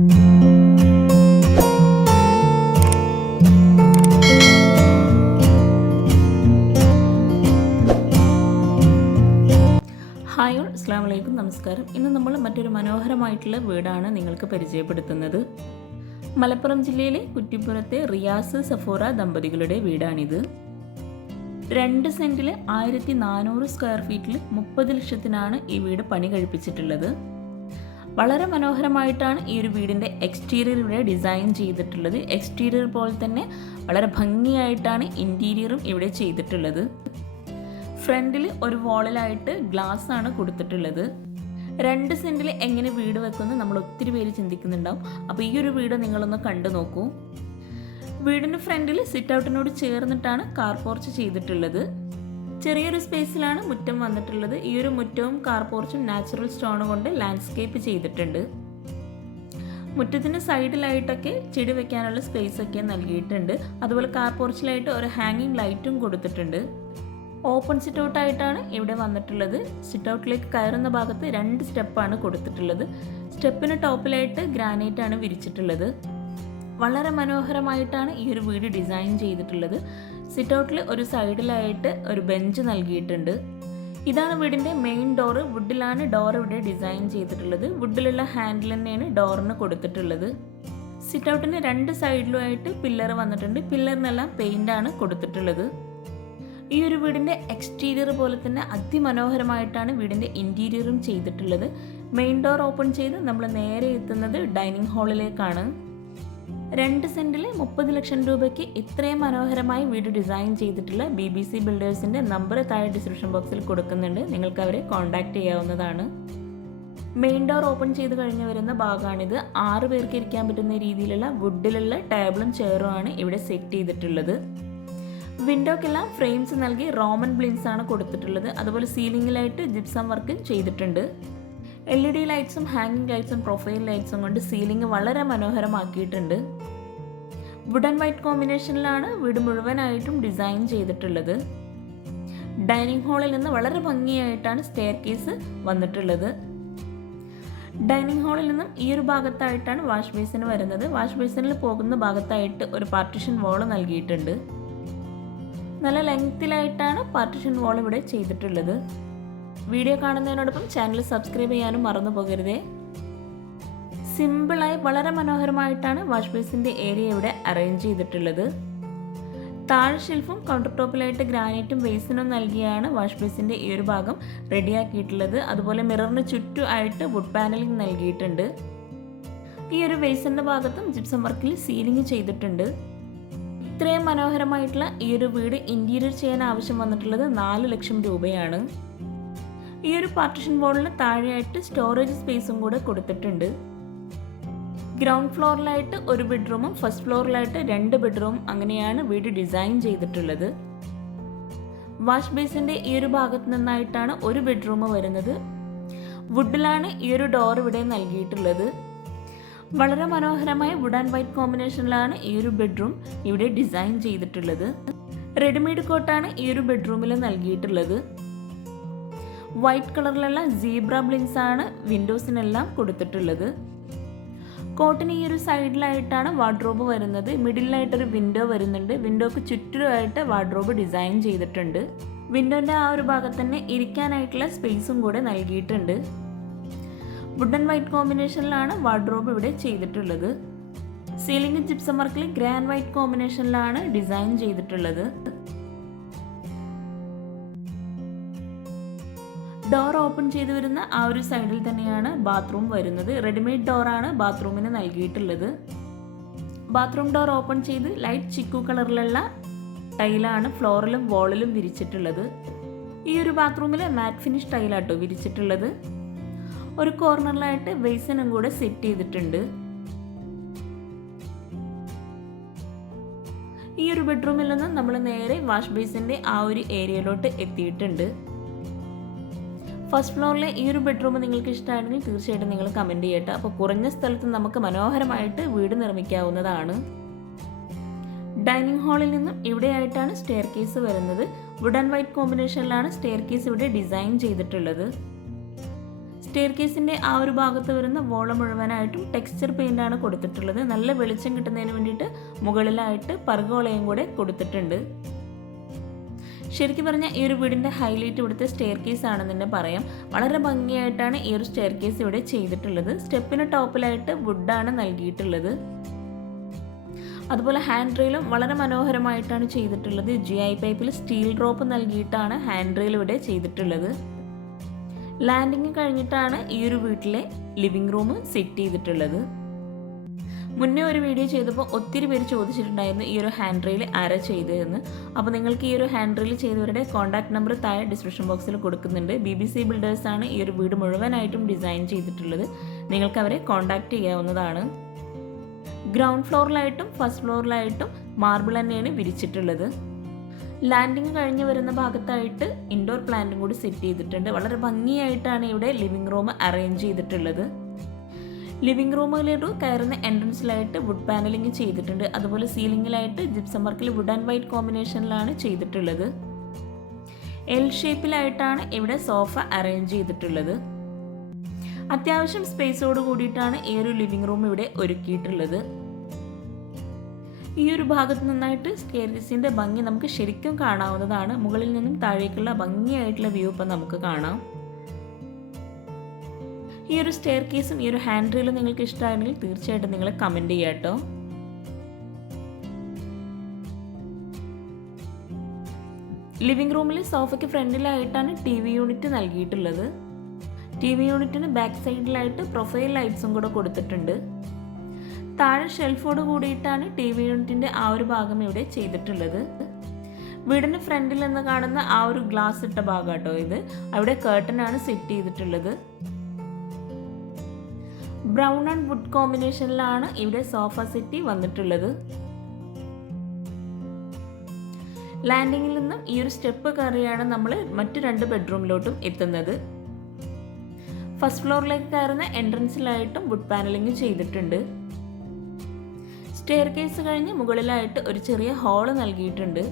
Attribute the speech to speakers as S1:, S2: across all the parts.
S1: Hi അസ്സാം വലൈക്കും നമസ്കാരം ഇന്ന് നമ്മൾ മറ്റൊരു മനോഹരമായിട്ടുള്ള വീടാണ് നിങ്ങൾക്ക് പരിചയപ്പെടുത്തുന്നത്. മലപ്പുറം ജില്ലയിലെ കുറ്റിപ്പുറത്തെ റിയാസ് സഫോറ ദമ്പതികളുടെ വീടാണിത്. രണ്ട് സെന്റിൽ ആയിരത്തി നാനൂറ് സ്ക്വയർ ഫീറ്റിൽ മുപ്പത് ലക്ഷത്തിനാണ് ഈ വീട് പണി കഴിപ്പിച്ചിട്ടുള്ളത്. വളരെ മനോഹരമായിട്ടാണ് ഈ ഒരു വീടിന്റെ എക്സ്റ്റീരിയർ ഇവിടെ ഡിസൈൻ ചെയ്തിട്ടുള്ളത്. എക്സ്റ്റീരിയർ പോലെ തന്നെ വളരെ ഭംഗിയായിട്ടാണ് ഇന്റീരിയറും ഇവിടെ ചെയ്തിട്ടുള്ളത്. ഫ്രണ്ടിൽ ഒരു വാളിലായിട്ട് ഗ്ലാസ് ആണ് കൊടുത്തിട്ടുള്ളത്. രണ്ട് സെന്റിൽ എങ്ങനെ വീട് വെക്കുമെന്ന് നമ്മൾ ഒത്തിരി പേര് ചിന്തിക്കുന്നുണ്ടാവും. അപ്പോൾ ഈ ഒരു വീട് നിങ്ങളൊന്ന് കണ്ടു നോക്കൂ. വീടിന്റെ ഫ്രണ്ടിൽ സിറ്റ് ഔട്ടിനോട് ചേർന്നിട്ടാണ് കാർ പോർച്ച് ചെയ്തിട്ടുള്ളത്. ചെറിയൊരു സ്പേസിലാണ് മുറ്റം വന്നിട്ടുള്ളത്. ഈ ഒരു മുറ്റവും കാർപോർച്ചും നാച്ചുറൽ സ്റ്റോൺ കൊണ്ട് ലാൻഡ്സ്കേപ്പ് ചെയ്തിട്ടുണ്ട്. മുറ്റത്തിന് സൈഡിലായിട്ടൊക്കെ ചെടി വെക്കാനുള്ള സ്പേസ് ഒക്കെ നൽകിയിട്ടുണ്ട്. അതുപോലെ കാർപോർച്ചിലായിട്ട് ഒരു ഹാങ്ങിങ് ലൈറ്റും കൊടുത്തിട്ടുണ്ട്. ഓപ്പൺ സിറ്റ് ഔട്ടായിട്ടാണ് ഇവിടെ വന്നിട്ടുള്ളത്. സിറ്റ് ഔട്ടിലേക്ക് കയറുന്ന ഭാഗത്ത് രണ്ട് സ്റ്റെപ്പാണ് കൊടുത്തിട്ടുള്ളത്. സ്റ്റെപ്പിന് ടോപ്പിലായിട്ട് ഗ്രാനൈറ്റ് ആണ് വിരിച്ചിട്ടുള്ളത്. വളരെ മനോഹരമായിട്ടാണ് ഈ ഒരു വീട് ഡിസൈൻ ചെയ്തിട്ടുള്ളത്. സിറ്റ് ഔട്ടിൽ ഒരു സൈഡിലായിട്ട് ഒരു ബെഞ്ച് നൽകിയിട്ടുണ്ട്. ഇതാണ് വീടിന്റെ മെയിൻ ഡോറ് വുഡിലാണ് ഡോർ ഇവിടെ ഡിസൈൻ ചെയ്തിട്ടുള്ളത്. വുഡിലുള്ള ഹാൻഡിൽ തന്നെയാണ് ഡോറിന് കൊടുത്തിട്ടുള്ളത്. സിറ്റ് ഔട്ടിന് രണ്ട് സൈഡിലുമായിട്ട് പില്ലർ വന്നിട്ടുണ്ട്. പില്ലറിനെല്ലാം ആണ് കൊടുത്തിട്ടുള്ളത്. ഈ ഒരു വീടിന്റെ എക്സ്റ്റീരിയർ പോലെ തന്നെ അതിമനോഹരമായിട്ടാണ് വീടിന്റെ ഇന്റീരിയറും ചെയ്തിട്ടുള്ളത്. മെയിൻ ഡോർ ഓപ്പൺ ചെയ്ത് നമ്മൾ നേരെ എത്തുന്നത് ഡൈനിങ് ഹാളിലേക്കാണ്. രണ്ട് സെന്റിൽ മുപ്പത് ലക്ഷം രൂപയ്ക്ക് ഇത്രയും മനോഹരമായി വീട് ഡിസൈൻ ചെയ്തിട്ടുള്ള ബി ബി സി ബിൽഡേഴ്സിന്റെ നമ്പർ താഴെ ഡിസ്ക്രിപ്ഷൻ ബോക്സിൽ കൊടുക്കുന്നുണ്ട്. നിങ്ങൾക്ക് അവരെ കോൺടാക്റ്റ് ചെയ്യാവുന്നതാണ്. മെയിൻ ഡോർ ഓപ്പൺ ചെയ്ത് കഴിഞ്ഞ് വരുന്ന ഭാഗമാണിത് ആറ് പേർക്ക് ഇരിക്കാൻ പറ്റുന്ന രീതിയിലുള്ള വുഡിലുള്ള ടേബിളും ചെയറും ആണ് ഇവിടെ സെറ്റ് ചെയ്തിട്ടുള്ളത്. വിൻഡോക്കെല്ലാം ഫ്രെയിംസ് നൽകി റോമൻ ബ്ലിൻസ് ആണ് കൊടുത്തിട്ടുള്ളത്. അതുപോലെ സീലിംഗിലായിട്ട് ജിപ്സം വർക്ക് ചെയ്തിട്ടുണ്ട്. എൽ ഇ ഡി ലൈറ്റ്സും ഹാങ്ങിങ് ലൈറ്റ്സും പ്രൊഫൈൽ ലൈറ്റ്സും കൊണ്ട് സീലിംഗ് വളരെ മനോഹരമാക്കിയിട്ടുണ്ട്. വുഡൻ വൈറ്റ് കോമ്പിനേഷനിലാണ് വീട് മുഴുവനായിട്ടും ഡിസൈൻ ചെയ്തിട്ടുള്ളത്. ഡൈനിങ് ഹാളിൽ നിന്ന് വളരെ ഭംഗിയായിട്ടാണ് സ്റ്റെയർ കേസ് വന്നിട്ടുള്ളത് ഡൈനിങ് ഹാളിൽ നിന്നും ഈ ഒരു ഭാഗത്തായിട്ടാണ് വാഷ് ബേസിന് വരുന്നത്. വാഷ് ബേസിനിൽ പോകുന്ന ഭാഗത്തായിട്ട് ഒരു പാർട്ടിഷൻ വാൾ നൽകിയിട്ടുണ്ട്. നല്ല ലെങ്ത്തിലായിട്ടാണ് പാർട്ടിഷൻ വാൾ ഇവിടെ ചെയ്തിട്ടുള്ളത്. വീഡിയോ കാണുന്നതിനോടൊപ്പം ചാനൽ സബ്സ്ക്രൈബ് ചെയ്യാനും മറന്നു പോകരുതേ. സിമ്പിളായി വളരെ മനോഹരമായിട്ടാണ് വാഷ് ബേസിന്റെ ഏരിയ ഇവിടെ അറേഞ്ച് ചെയ്തിട്ടുള്ളത്. താഴെ ഷെൽഫും കൗണ്ടർ ടോപ്പിലായിട്ട് ഗ്രാനൈറ്റും ബേസിനും നൽകിയാണ് വാഷ് ബേസിന്റെ ഈ ഒരു ഭാഗം റെഡിയാക്കിയിട്ടുള്ളത്. അതുപോലെ മിററിന് ചുറ്റും ആയിട്ട് വുഡ് പാനലിംഗ് നൽകിയിട്ടുണ്ട്. ഈ ഒരു ബേസിന്റെ ഭാഗത്തും ജിപ്സം വർക്കിൽ സീലിംഗ് ചെയ്തിട്ടുണ്ട്. ഇത്രയും മനോഹരമായിട്ടുള്ള ഈ ഒരു വീട് ഇന്റീരിയർ ചെയ്യാൻ ആവശ്യം വന്നിട്ടുള്ളത് നാല് ലക്ഷം രൂപയാണ്. ഈ ഒരു പാർട്ടിഷൻ ബോർഡിന് താഴെയായിട്ട് സ്റ്റോറേജ് സ്പേസും കൂടെ കൊടുത്തിട്ടുണ്ട്. ഗ്രൗണ്ട് ഫ്ലോറിലായിട്ട് ഒരു ബെഡ്റൂമും ഫസ്റ്റ് ഫ്ലോറിലായിട്ട് രണ്ട് ബെഡ്റൂം അങ്ങനെയാണ് വീട് ഡിസൈൻ ചെയ്തിട്ടുള്ളത്. വാഷ് ബേസിന്റെ ഈ ഒരു ഭാഗത്ത് നിന്നായിട്ടാണ് ഒരു ബെഡ്റൂം വരുന്നത്. വുഡിലാണ് ഈ ഒരു ഡോർ ഇവിടെ നൽകിയിട്ടുള്ളത്. വളരെ മനോഹരമായ വുഡ് ആൻഡ് വൈറ്റ് കോമ്പിനേഷനിലാണ് ഈ ഒരു ബെഡ്റൂം ഇവിടെ ഡിസൈൻ ചെയ്തിട്ടുള്ളത്. റെഡിമെയ്ഡ് കോട്ടാണ് ഈ ഒരു ബെഡ്റൂമിൽ നൽകിയിട്ടുള്ളത്. വൈറ്റ് കളറിലുള്ള സീബ്ര ബ്ലിങ്സ് ആണ് വിൻഡോസിനെല്ലാം കൊടുത്തിട്ടുള്ളത്. കോട്ടിന് ഈ ഒരു സൈഡിലായിട്ടാണ് വാർഡ്രോബ് വരുന്നത്. മിഡിലായിട്ടൊരു വിൻഡോ വരുന്നുണ്ട്. വിൻഡോക്ക് ചുറ്റുമായിട്ട് വാർഡ്രോബ് ഡിസൈൻ ചെയ്തിട്ടുണ്ട്. വിൻഡോന്റെ ആ ഒരു ഭാഗത്ത് തന്നെ ഇരിക്കാനായിട്ടുള്ള സ്പേസും കൂടെ നൽകിയിട്ടുണ്ട്. വുഡൻ വൈറ്റ് കോമ്പിനേഷനിലാണ് വാർഡ്രോബ് ഇവിടെ ചെയ്തിട്ടുള്ളത്. സീലിംഗ് ജിപ്സം വർക്കിൽ ഗ്രാൻഡ് വൈറ്റ് കോമ്പിനേഷനിലാണ് ഡിസൈൻ ചെയ്തിട്ടുള്ളത്. ഡോർ ഓപ്പൺ ചെയ്ത് വരുന്ന ആ ഒരു സൈഡിൽ തന്നെയാണ് ബാത്റൂം വരുന്നത്. റെഡിമെയ്ഡ് ഡോറാണ് ബാത്റൂമിന് നൽകിയിട്ടുള്ളത്. ബാത്റൂം ഡോർ ഓപ്പൺ ചെയ്ത് ലൈറ്റ് ചിക്കു കളറിലുള്ള ടൈലാണ് ഫ്ലോറിലും വാളിലും വിരിച്ചിട്ടുള്ളത്. ഈ ഒരു ബാത്റൂമിൽ മാറ്റ് ഫിനിഷ് ടൈലാട്ടോ വിരിച്ചിട്ടുള്ളത്. ഒരു കോർണറിലായിട്ട് ബേസിനും കൂടെ സെറ്റ് ചെയ്തിട്ടുണ്ട്. ഈ ഒരു ബെഡ്റൂമിൽ നിന്ന് നമ്മൾ നേരെ വാഷ് ബേസിന്റെ ആ ഒരു ഏരിയയിലോട്ട് എത്തിയിട്ടുണ്ട്. ഫസ്റ്റ് ഫ്ലോറിലെ ഈ ഒരു ബെഡ്റൂം നിങ്ങൾക്ക് ഇഷ്ടമാണെങ്കിൽ തീർച്ചയായിട്ടും നിങ്ങൾ കമന്റ് ചെയ്യട്ടെ. അപ്പോൾ കുറഞ്ഞ സ്ഥലത്ത് നമുക്ക് മനോഹരമായിട്ട് വീട് നിർമ്മിക്കാവുന്നതാണ്. ഡൈനിങ് ഹാളിൽ നിന്നും ഇവിടെയായിട്ടാണ് സ്റ്റെയർ കേസ് വരുന്നത്. വുഡ് ആൻഡ് വൈറ്റ് കോമ്പിനേഷനിലാണ് സ്റ്റെയർ കേസ് ഇവിടെ ഡിസൈൻ ചെയ്തിട്ടുള്ളത്. സ്റ്റെയർ കേസിന്റെ ആ ഒരു ഭാഗത്ത് വരുന്ന വോള മുഴുവനായിട്ടും ടെക്സ്ചർ പെയിന്റാണ് കൊടുത്തിട്ടുള്ളത്. നല്ല വെളിച്ചം കിട്ടുന്നതിന് വേണ്ടിയിട്ട് മുകളിലായിട്ട് പർഗോളയും കൂടെ കൊടുത്തിട്ടുണ്ട്. ശരിക്കും പറഞ്ഞാൽ ഈ ഒരു വീടിന്റെ ഹൈലൈറ്റ് ഇവിടുത്തെ സ്റ്റെയർ കേസ് ആണെന്ന് തന്നെ പറയാം. വളരെ ഭംഗിയായിട്ടാണ് ഈ ഒരു സ്റ്റെയർ കേസ് ഇവിടെ ചെയ്തിട്ടുള്ളത്. സ്റ്റെപ്പിന് ടോപ്പിലായിട്ട് വുഡാണ് നൽകിയിട്ടുള്ളത്. അതുപോലെ ഹാൻഡ് റെയിലും വളരെ മനോഹരമായിട്ടാണ് ചെയ്തിട്ടുള്ളത്. ജി ഐ പൈപ്പിൽ സ്റ്റീൽ ഡ്രോപ്പ് നൽകിയിട്ടാണ് ഹാൻഡ് റെയിൽ ഇവിടെ ചെയ്തിട്ടുള്ളത്. ലാൻഡിങ് കഴിഞ്ഞിട്ടാണ് ഈ ഒരു വീട്ടിലെ ലിവിംഗ് റൂം സെറ്റ് ചെയ്തിട്ടുള്ളത്. മുന്നേ ഒരു വീഡിയോ ചെയ്തപ്പോൾ ഒത്തിരി പേര് ചോദിച്ചിട്ടുണ്ടായിരുന്നു ഈ ഒരു ഹാൻഡ് റെയിൽ ആരാ ചെയ്തതെന്ന്. അപ്പോൾ നിങ്ങൾക്ക് ഈ ഒരു ഹാൻഡ് റെയിൽ ചെയ്തവരുടെ കോൺടാക്ട് നമ്പർ താഴെ ഡിസ്ക്രിപ്ഷൻ ബോക്സിൽ കൊടുക്കുന്നുണ്ട്. ബി ബി സി ബിൽഡേഴ്സാണ് ഈ ഒരു വീട് മുഴുവനായിട്ടും ഡിസൈൻ ചെയ്തിട്ടുള്ളത്. നിങ്ങൾക്ക് അവരെ കോൺടാക്റ്റ് ചെയ്യാവുന്നതാണ്. ഗ്രൗണ്ട് ഫ്ലോറിലായിട്ടും ഫസ്റ്റ് ഫ്ലോറിലായിട്ടും മാർബിൾ തന്നെയാണ് വിരിച്ചിട്ടുള്ളത്. ലാൻഡിങ് കഴിഞ്ഞ് വരുന്ന ഭാഗത്തായിട്ട് ഇൻഡോർ പ്ലാന്റും കൂടി സെറ്റ് ചെയ്തിട്ടുണ്ട്. വളരെ ഭംഗിയായിട്ടാണ് ഇവിടെ ലിവിംഗ് റൂം അറേഞ്ച് ചെയ്തിട്ടുള്ളത്. ലിവിംഗ് റൂമിലോട്ട് കയറുന്ന എൻട്രൻസിലായിട്ട് വുഡ് പാനലിംഗ് ചെയ്തിട്ടുണ്ട്. അതുപോലെ സീലിംഗിലായിട്ട് ജിപ്സം വർക്കിൽ വുഡ് ആൻഡ് വൈറ്റ് കോമ്പിനേഷനിലാണ് ചെയ്തിട്ടുള്ളത്. എൽ ഷേപ്പിലായിട്ടാണ് ഇവിടെ സോഫ അറേഞ്ച് ചെയ്തിട്ടുള്ളത്. അത്യാവശ്യം സ്പേസോട് കൂടിയിട്ടാണ് ഈ ഒരു ലിവിംഗ് റൂം ഇവിടെ ഒരുക്കിയിട്ടുള്ളത്. ഈ ഒരു ഭാഗത്ത് നിന്നായിട്ട് സ്കേർസിന്റെ ഭംഗി നമുക്ക് ശരിക്കും കാണാവുന്നതാണ്. മുകളിൽ നിന്നും താഴേക്കുള്ള ഭംഗിയായിട്ടുള്ള വ്യൂ ഇപ്പം നമുക്ക് കാണാം. ഈ ഒരു സ്റ്റെയർ കേസും ഈ ഒരു ഹാൻഡ് റീലും നിങ്ങൾക്ക് ഇഷ്ടമായിരുന്നെങ്കിൽ തീർച്ചയായിട്ടും നിങ്ങൾ കമന്റ് ചെയ്യാം കേട്ടോ ലിവിംഗ് റൂമിൽ സോഫയ്ക്ക് ഫ്രണ്ടിലായിട്ടാണ് ടി വി യൂണിറ്റ് നൽകിയിട്ടുള്ളത്. ടി വി യൂണിറ്റിന് ബാക്ക് സൈഡിലായിട്ട് പ്രൊഫൈൽ ലൈറ്റ്സും കൂടെ കൊടുത്തിട്ടുണ്ട്. താഴെ ഷെൽഫോട് കൂടിയിട്ടാണ് ടി വി യൂണിറ്റിന്റെ ആ ഒരു ഭാഗം ഇവിടെ ചെയ്തിട്ടുള്ളത്. വീടിന് ഫ്രണ്ടിൽ നിന്ന് കാണുന്ന ആ ഒരു ഗ്ലാസ് ഇട്ട ഭാഗം കേട്ടോ ഇത്. അവിടെ കേർട്ടനാണ് സെറ്റ് ചെയ്തിട്ടുള്ളത്. ബ്രൗൺ ആൻഡ് വുഡ് കോമ്പിനേഷനിലാണ് ഇവിടെ സോഫ സിറ്റി വന്നിട്ടുള്ളത്. ലാൻഡിങ്ങിൽ നിന്നും ഈ ഒരു സ്റ്റെപ്പ് കയറിയാണ് നമ്മൾ മറ്റു രണ്ട് ബെഡ്റൂമിലോട്ടും എത്തുന്നത്. ഫസ്റ്റ് ഫ്ലോറിലേക്ക് കയറുന്ന എൻട്രൻസിലായിട്ടും വുഡ് പാനലിംഗ് ചെയ്തിട്ടുണ്ട്. സ്റ്റെയർ കേസ് കഴിഞ്ഞ് മുകളിലായിട്ട് ഒരു ചെറിയ ഹാൾ നൽകിയിട്ടുണ്ട്.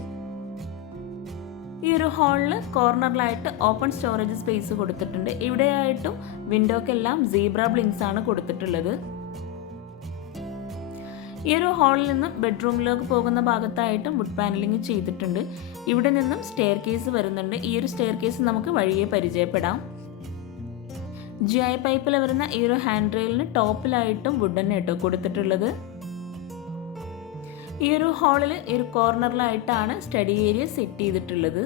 S1: ഈ ഒരു ഹാളിൽ കോർണറിലായിട്ട് ഓപ്പൺ സ്റ്റോറേജ് സ്പേസ് കൊടുത്തിട്ടുണ്ട്. ഇവിടെയായിട്ടും വിൻഡോക്കെല്ലാം സീബ്ര ബ്ലിങ്സ് ആണ് കൊടുത്തിട്ടുള്ളത്. ഈ ഒരു ഹാളിൽ നിന്ന് ബെഡ്റൂമിലേക്ക് പോകുന്ന ഭാഗത്തായിട്ടും വുഡ് പാനലിംഗ് ചെയ്തിട്ടുണ്ട്. ഇവിടെ നിന്നും സ്റ്റെയർ കേസ് വരുന്നുണ്ട്. ഈ ഒരു സ്റ്റെയർ കേസ് നമുക്ക് വഴിയെ പരിചയപ്പെടാം. ജി ഐ പൈപ്പിൽ വരുന്ന ഈ ഒരു ഹാൻഡ് റെയിലിന് ടോപ്പിലായിട്ടും വുഡ് തന്നെ കൊടുത്തിട്ടുള്ളത്. ഈ ഒരു ഹാളിൽ ഈ ഒരു കോർണറിലായിട്ടാണ് സ്റ്റഡി ഏരിയ സെറ്റ് ചെയ്തിട്ടുള്ളത്.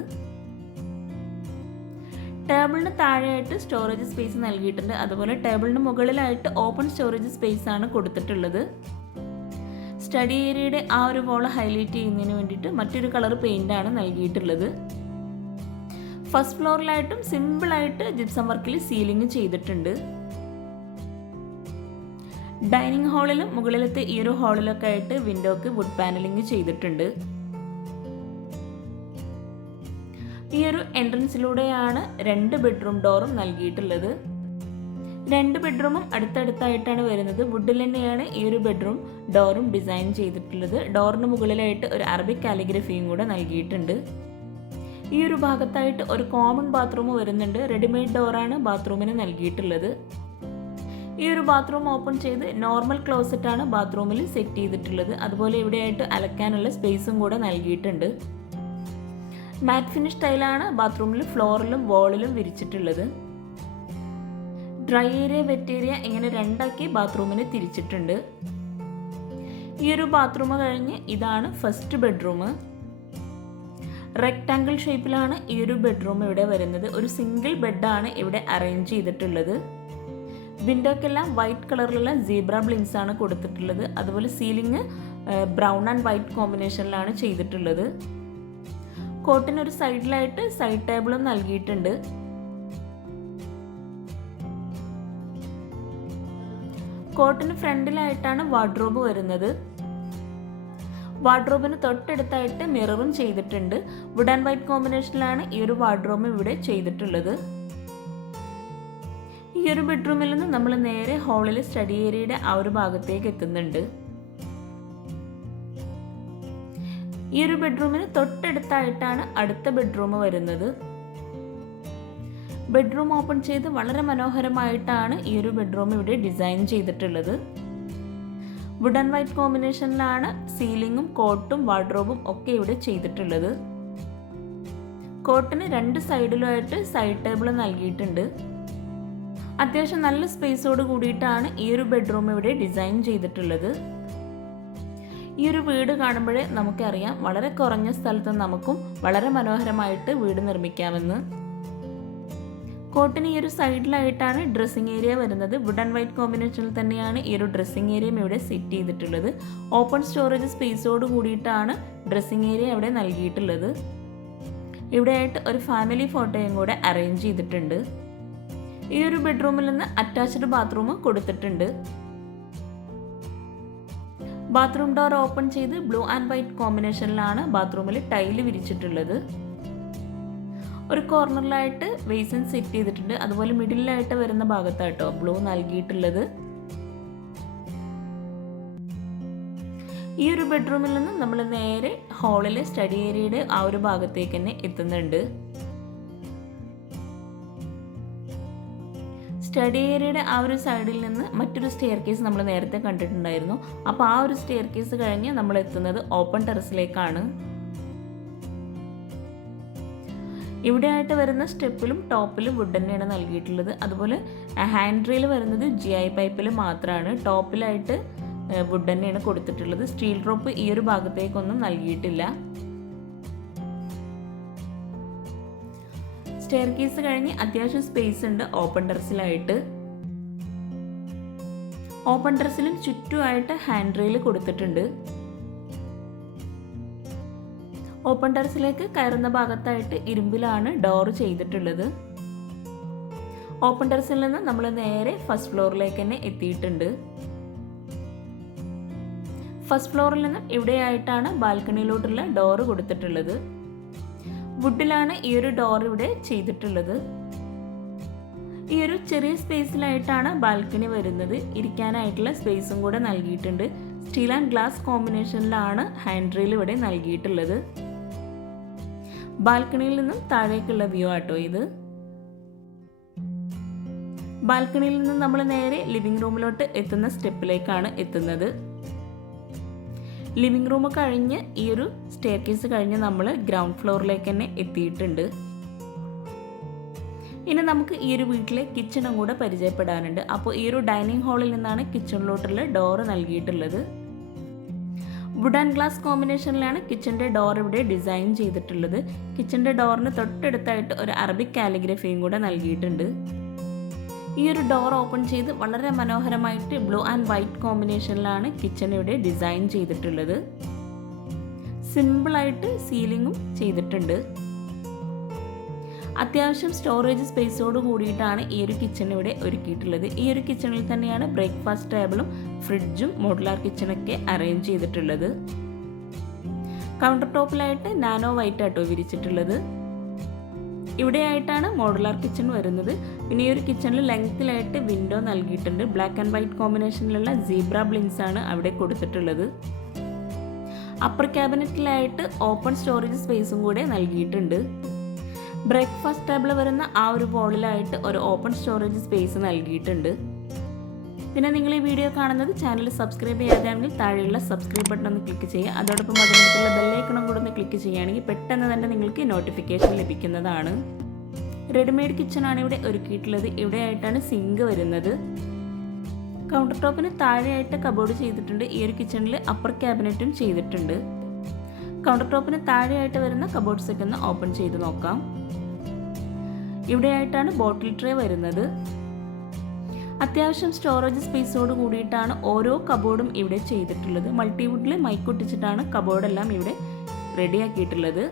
S1: ടേബിളിന് താഴെയായിട്ട് സ്റ്റോറേജ് സ്പേസ് നൽകിയിട്ടുണ്ട്. അതുപോലെ ടേബിളിന് മുകളിലായിട്ട് ഓപ്പൺ സ്റ്റോറേജ് സ്പേസ് ആണ് കൊടുത്തിട്ടുള്ളത്. സ്റ്റഡി ഏരിയയുടെ ആ ഒരു വോൾ ഹൈലൈറ്റ് ചെയ്യുന്നതിന് വേണ്ടിയിട്ട് മറ്റൊരു കളർ പെയിന്റാണ് നൽകിയിട്ടുള്ളത്. ഫസ്റ്റ് ഫ്ലോറിലായിട്ടും സിമ്പിളായിട്ട് ജിപ്സം വർക്കിൽ സീലിംഗ് ചെയ്തിട്ടുണ്ട്. ഡൈനിങ് ഹാളിലും മുകളിലത്തെ ഈ ഒരു ഹാളിലൊക്കെ ആയിട്ട് വിൻഡോക്ക് വുഡ് പാനലിംഗ് ചെയ്തിട്ടുണ്ട്. ഈ ഒരു എൻട്രൻസിലൂടെയാണ് രണ്ട് ബെഡ്റൂം ഡോറും നൽകിയിട്ടുള്ളത്. രണ്ട് ബെഡ്റൂമും അടുത്തടുത്തായിട്ടാണ് വരുന്നത്. വുഡിൽ തന്നെയാണ് ഈ ഒരു ബെഡ്റൂം ഡോറും ഡിസൈൻ ചെയ്തിട്ടുള്ളത്. ഡോറിന് മുകളിലായിട്ട് ഒരു അറബിക് കാലിഗ്രഫിയും കൂടെ നൽകിയിട്ടുണ്ട്. ഈ ഒരു ഭാഗത്തായിട്ട് ഒരു കോമൺ ബാത്റൂം വരുന്നുണ്ട്. റെഡിമെയ്ഡ് ഡോറാണ് ബാത്റൂമിന് നൽകിയിട്ടുള്ളത്. ഈ ഒരു ബാത്റൂം ഓപ്പൺ ചെയ്ത് നോർമൽ ക്ലോസറ്റ് ആണ് ബാത്റൂമിൽ സെറ്റ് ചെയ്തിട്ടുള്ളത്. അതുപോലെ ഇവിടെയായിട്ട് അലക്കാനുള്ള സ്പേസും കൂടെ നൽകിയിട്ടുണ്ട്. മാറ്റ് ഫിനിഷ് ടൈലാണ് ബാത്റൂമിൽ ഫ്ലോറിലും വാളിലും വിരിച്ചിട്ടുള്ളത്. ഡ്രൈ ഏരിയ വെറ്റ് ഏരിയ ഇങ്ങനെ രണ്ടാക്കി ബാത്റൂമിന് തിരിച്ചിട്ടുണ്ട്. ഈ ഒരു ബാത്റൂം കഴിഞ്ഞ് ഇതാണ് ഫസ്റ്റ് ബെഡ്റൂം. റെക്റ്റാങ്കിൾ ഷേപ്പിലാണ് ഈ ഒരു ബെഡ്റൂം ഇവിടെ വരുന്നത്. ഒരു സിംഗിൾ ബെഡാണ് ഇവിടെ അറേഞ്ച് ചെയ്തിട്ടുള്ളത്. വിൻഡോക്കെല്ലാം വൈറ്റ് കളറിലുള്ള സീബ്ര ബ്ലിങ്സ് ആണ് കൊടുത്തിട്ടുള്ളത്. അതുപോലെ സീലിംഗ് ബ്രൗൺ ആൻഡ് വൈറ്റ് കോമ്പിനേഷനിലാണ് ചെയ്തിട്ടുള്ളത്. കോട്ടിന് ഒരു സൈഡിലായിട്ട് സൈഡ് ടേബിളും നൽകിയിട്ടുണ്ട്. കോട്ടിന് ഫ്രണ്ടിലായിട്ടാണ് വാർഡ്രോബ് വരുന്നത്. വാർഡ്രോബിന് തൊട്ടടുത്തായിട്ട് മിററും ചെയ്തിട്ടുണ്ട്. വുഡ് ആൻഡ് വൈറ്റ് കോമ്പിനേഷനിലാണ് ഈ ഒരു വാർഡ്രോബ് ഇവിടെ ചെയ്തിട്ടുള്ളത്. ഈ ഒരു ബെഡ്റൂമിൽ നിന്ന് നമ്മൾ നേരെ ഹാളിൽ സ്റ്റഡി ഏരിയയുടെ ആ ഒരു ഭാഗത്തേക്ക് എത്തുന്നുണ്ട്. ഈ ഒരു ബെഡ്റൂമിന് തൊട്ടടുത്തായിട്ടാണ് അടുത്ത ബെഡ്റൂം വരുന്നത്. ബെഡ്റൂം ഓപ്പൺ ചെയ്ത് വളരെ മനോഹരമായിട്ടാണ് ഈ ഒരു ബെഡ്റൂം ഇവിടെ ഡിസൈൻ ചെയ്തിട്ടുള്ളത്. വുഡ് ആൻഡ് വൈറ്റ് കോമ്പിനേഷനിലാണ് സീലിങ്ങും കോട്ടും വാർഡ്രോബും ഒക്കെ ഇവിടെ ചെയ്തിട്ടുള്ളത്. കോട്ടിന് രണ്ട് സൈഡിലുമായിട്ട് സൈഡ് ടേബിൾ നൽകിയിട്ടുണ്ട്. അത്യാവശ്യം നല്ല സ്പേസോട് കൂടിയിട്ടാണ് ഈ ഒരു ബെഡ്റൂം ഇവിടെ ഡിസൈൻ ചെയ്തിട്ടുള്ളത്. ഈ ഒരു വീട് കാണുമ്പോഴേ നമുക്കറിയാം വളരെ കുറഞ്ഞ സ്ഥലത്ത് നമുക്കും വളരെ മനോഹരമായിട്ട് വീട് നിർമ്മിക്കാമെന്ന്. കോട്ടിന് ഈ ഒരു സൈഡിലായിട്ടാണ് ഡ്രസ്സിംഗ് ഏരിയ വരുന്നത്. വുഡ് ആൻഡ് വൈറ്റ് കോമ്പിനേഷനിൽ തന്നെയാണ് ഈ ഒരു ഡ്രസ്സിംഗ് ഏരിയയും ഇവിടെ സെറ്റ് ചെയ്തിട്ടുള്ളത്. ഓപ്പൺ സ്റ്റോറേജ് സ്പേസോട് കൂടിയിട്ടാണ് ഡ്രസ്സിംഗ് ഏരിയ അവിടെ നൽകിയിട്ടുള്ളത്. ഇവിടെയായിട്ട് ഒരു ഫാമിലി ഫോട്ടോയും കൂടെ അറേഞ്ച് ചെയ്തിട്ടുണ്ട്. ഈ ഒരു ബെഡ്റൂമിൽ നിന്ന് അറ്റാച്ച്ഡ് ബാത്റൂം കൊടുത്തിട്ടുണ്ട്. ബാത്റൂം ഡോർ ഓപ്പൺ ചെയ്ത് ബ്ലൂ ആൻഡ് വൈറ്റ് കോമ്പിനേഷനിലാണ് ബാത്റൂമിൽ ടൈൽ വിരിച്ചിട്ടുള്ളത്. ഒരു കോർണറിലായിട്ട് വെയ്സൺ സെറ്റ് ചെയ്തിട്ടുണ്ട്. അതുപോലെ മിഡിലായിട്ട് വരുന്ന ഭാഗത്താട്ടോ ബ്ലൂ നൽകിയിട്ടുള്ളത്. ഈ ഒരു ബെഡ്റൂമിൽ നിന്ന് നമ്മൾ നേരെ ഹാളിലെ സ്റ്റഡി ഏരിയയുടെ ആ ഒരു ഭാഗത്തേക്ക് തന്നെ എത്തുന്നുണ്ട്. സ്റ്റഡി ഏരിയയുടെ ആ ഒരു സൈഡിൽ നിന്ന് മറ്റൊരു സ്റ്റെയർ കേസ് നമ്മൾ നേരത്തെ കണ്ടിട്ടുണ്ടായിരുന്നു. അപ്പോൾ ആ ഒരു സ്റ്റെയർ കേസ് കഴിഞ്ഞ് നമ്മൾ എത്തുന്നത് ഓപ്പൺ ടെറസിലേക്കാണ് ഇവിടെ ആയിട്ട് വരുന്ന സ്റ്റെപ്പിലും ടോപ്പിലും വുഡ് തന്നെയാണ് നൽകിയിട്ടുള്ളത്. അതുപോലെ ഹാൻഡ് റെയിൽ വരുന്നത് ജി ഐ പൈപ്പിൽ മാത്രമാണ്. ടോപ്പിലായിട്ട് വുഡ് തന്നെയാണ് കൊടുത്തിട്ടുള്ളത്. സ്റ്റീൽ ഡ്രോപ്പ് ഈ ഒരു ഭാഗത്തേക്കൊന്നും നൽകിയിട്ടില്ല. സ്റ്റെയർ കേസ് കഴിഞ്ഞ് അത്യാവശ്യം സ്പേസ് ഉണ്ട്. ഓപ്പൺ ടെറസിലായിട്ട് ഓപ്പൺ ടെറസിലും ചുറ്റുമായിട്ട് ഹാൻഡ് റെയിൽ കൊടുത്തിട്ടുണ്ട്. ഓപ്പൺ ടെറസിലേക്ക് കയറുന്ന ഭാഗത്തായിട്ട് ഇരുമ്പിലാണ് ഡോർ ചെയ്തിട്ടുള്ളത്. ഓപ്പൺ ടെറസിൽ നിന്ന് നമ്മൾ നേരെ ഫസ്റ്റ് ഫ്ലോറിലേക്ക് തന്നെ എത്തിയിട്ടുണ്ട്. ഫസ്റ്റ് ഫ്ലോറിൽ നിന്ന് ഇവിടെയായിട്ടാണ് ബാൽക്കണിയിലോട്ടുള്ള ഡോറ് കൊടുത്തിട്ടുള്ളത്. വുഡിലാണ് ഈ ഒരു ഡോർ ഇവിടെ ചെയ്തിട്ടുള്ളത്. ഈ ഒരു ചെറിയ സ്പേസിലായിട്ടാണ് ബാൽക്കണി വരുന്നത്. ഇരിക്കാനായിട്ടുള്ള സ്പേസും കൂടെ നൽകിയിട്ടുണ്ട്. സ്റ്റീൽ ആൻഡ് ഗ്ലാസ് കോമ്പിനേഷനിലാണ് ഹാൻഡ് റെയിൽ ഇവിടെ നൽകിയിട്ടുള്ളത്. ബാൽക്കണിയിൽ നിന്നും താഴേക്കുള്ള വ്യൂ ആട്ടോ ഇത്. ബാൽക്കണിയിൽ നിന്നും നമ്മൾ നേരെ ലിവിംഗ് റൂമിലോട്ട് എത്തുന്ന സ്റ്റെപ്പിലേക്കാണ് എത്തുന്നത്. ലിവിംഗ് റൂം കഴിഞ്ഞ് ഈ ഒരു സ്റ്റെയർ കേസ് കഴിഞ്ഞ് നമ്മൾ ഗ്രൗണ്ട് ഫ്ലോറിലേക്ക് തന്നെ എത്തിയിട്ടുണ്ട്. ഇനി നമുക്ക് ഈ ഒരു വീട്ടിലെ കിച്ചണും കൂടെ പരിചയപ്പെടാനുണ്ട്. അപ്പോൾ ഈ ഒരു ഡൈനിങ് ഹാളിൽ നിന്നാണ് കിച്ചണിലോട്ടുള്ള ഡോറ് നൽകിയിട്ടുള്ളത്. വുഡ് ആൻഡ് ഗ്ലാസ് കോമ്പിനേഷനിലാണ് കിച്ചന്റെ ഡോർ ഇവിടെ ഡിസൈൻ ചെയ്തിട്ടുള്ളത്. കിച്ചന്റെ ഡോറിന് തൊട്ടടുത്തായിട്ട് ഒരു അറബിക് കാലിഗ്രഫിയും കൂടെ നൽകിയിട്ടുണ്ട്. ഈ ഒരു ഡോർ ഓപ്പൺ ചെയ്ത് വളരെ മനോഹരമായിട്ട് ബ്ലൂ ആൻഡ് വൈറ്റ് കോമ്പിനേഷനിലാണ് കിച്ചൺ ഇവിടെ ഡിസൈൻ ചെയ്തിട്ടുള്ളത്. സിമ്പിളായിട്ട് സീലിങ്ങും ചെയ്തിട്ടുണ്ട്. അത്യാവശ്യം സ്റ്റോറേജ് സ്പേസോട് കൂടിയിട്ടാണ് ഈ ഒരു കിച്ചൺ ഇവിടെ ഒരുക്കിയിട്ടുള്ളത്. ഈ ഒരു കിച്ചണിൽ തന്നെയാണ് ബ്രേക്ക്ഫാസ്റ്റ് ടേബിളും ഫ്രിഡ്ജും മോഡുലാർ കിച്ചണൊക്കെ അറേഞ്ച് ചെയ്തിട്ടുള്ളത്. കൗണ്ടർ ടോപ്പിലായിട്ട് നാനോ വൈറ്റ് ആട്ടോ വിരിച്ചിട്ടുള്ളത്. ഇവിടെയായിട്ടാണ് മോഡുലാർ കിച്ചൺ വരുന്നത്. പിന്നെ ഈ ഒരു കിച്ചണിൽ ലെങ്ത്തിലായിട്ട് വിൻഡോ നൽകിയിട്ടുണ്ട്. ബ്ലാക്ക് ആൻഡ് വൈറ്റ് കോമ്പിനേഷനിലുള്ള സീബ്ര ബ്ലിൻസ് ആണ് അവിടെ കൊടുത്തിട്ടുള്ളത്. അപ്പർ ക്യാബിനറ്റിലായിട്ട് ഓപ്പൺ സ്റ്റോറേജ് സ്പേസും കൂടെ നൽകിയിട്ടുണ്ട്. ബ്രേക്ക്ഫാസ്റ്റ് ടേബിൾ വരുന്ന ആ ഒരു വോളിലായിട്ട് ഒരു ഓപ്പൺ സ്റ്റോറേജ് സ്പേസ് നൽകിയിട്ടുണ്ട്. പിന്നെ നിങ്ങൾ ഈ വീഡിയോ കാണുന്നത് ചാനൽ സബ്സ്ക്രൈബ് ചെയ്യാതെയാണെങ്കിൽ താഴെയുള്ള സബ്സ്ക്രൈബ് ബട്ടൺ ഒന്ന് ക്ലിക്ക് ചെയ്യുക. അതോടൊപ്പം അതിനകത്തുള്ള ബെല്ലൈക്കണം കൂടെ ഒന്ന് ക്ലിക്ക് ചെയ്യുകയാണെങ്കിൽ പെട്ടെന്ന് തന്നെ നിങ്ങൾക്ക് നോട്ടിഫിക്കേഷൻ ലഭിക്കുന്നതാണ്. റെഡിമെയ്ഡ് കിച്ചൺ ആണ് ഇവിടെ ഒരുക്കിയിട്ടുള്ളത്. ഇവിടെയായിട്ടാണ് സിങ്ക് വരുന്നത്. കൗണ്ടർ ടോപ്പിന് താഴെയായിട്ട് കബോർഡ് ചെയ്തിട്ടുണ്ട്. ഈ ഒരു കിച്ചണിൽ അപ്പർ ക്യാബിനറ്റും ചെയ്തിട്ടുണ്ട്. കൗണ്ടർ ടോപ്പിന് താഴെയായിട്ട് വരുന്ന കബോർഡ്സ് ഒക്കെ ഒന്ന് ഓപ്പൺ ചെയ്ത് നോക്കാം. ഇവിടെയായിട്ടാണ് ബോട്ടിൽ ട്രേ വരുന്നത്. അത്യാവശ്യം സ്റ്റോറേജ് സ്പേസോട് കൂടിയിട്ടാണ് ഓരോ കബോർഡും ഇവിടെ ചെയ്തിട്ടുള്ളത്. മൾട്ടിവുഡിൽ മൈക്കൊട്ടിച്ചിട്ടാണ് കബോർഡെല്ലാം ഇവിടെ റെഡിയാക്കിയിട്ടുള്ളത്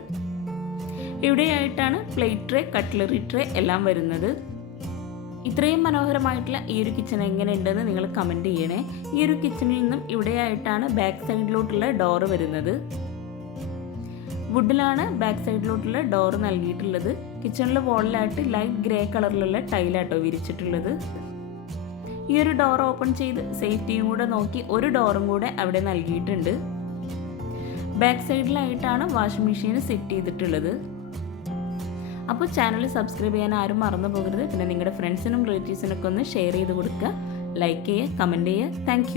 S1: ഇവിടെയായിട്ടാണ് പ്ലേറ്റ് ട്രേ കട്ട്ലറി ട്രേ എല്ലാം വരുന്നത്. ഇത്രയും മനോഹരമായിട്ടുള്ള ഈ ഒരു കിച്ചൺ എങ്ങനെയുണ്ടെന്ന് നിങ്ങൾ കമന്റ് ചെയ്യണേ. ഈ ഒരു കിച്ചണിൽ നിന്നും ഇവിടെയായിട്ടാണ് ബാക്ക് സൈഡിലോട്ടുള്ള ഡോറ് വരുന്നത്. വുഡിലാണ് ബാക്ക് സൈഡിലോട്ടുള്ള ഡോർ നൽകിയിട്ടുള്ളത്. കിച്ചണിലെ വോളിലായിട്ട് ലൈറ്റ് ഗ്രേ കളറിലുള്ള ടൈലാട്ടോ വിരിച്ചിട്ടുള്ളത്. ഈ ഒരു ഡോർ ഓപ്പൺ ചെയ്ത് സേഫ്റ്റിയും കൂടെ നോക്കി ഒരു ഡോറും കൂടെ അവിടെ നൽകിയിട്ടുണ്ട്. ബാക്ക് സൈഡിലായിട്ടാണ് വാഷിംഗ് മെഷീൻ സെറ്റ് ചെയ്തിട്ടുള്ളത്. അപ്പോൾ ചാനൽ സബ്സ്ക്രൈബ് ചെയ്യാൻ ആരും മറന്നു പോകരുത്. പിന്നെ നിങ്ങളുടെ ഫ്രണ്ട്സിനും റിലേറ്റീവ്സിനൊക്കെ ഒന്ന് ഷെയർ ചെയ്ത് കൊടുക്കുക. ലൈക്ക് ചെയ്യുക കമന്റ് ചെയ്യുക. താങ്ക്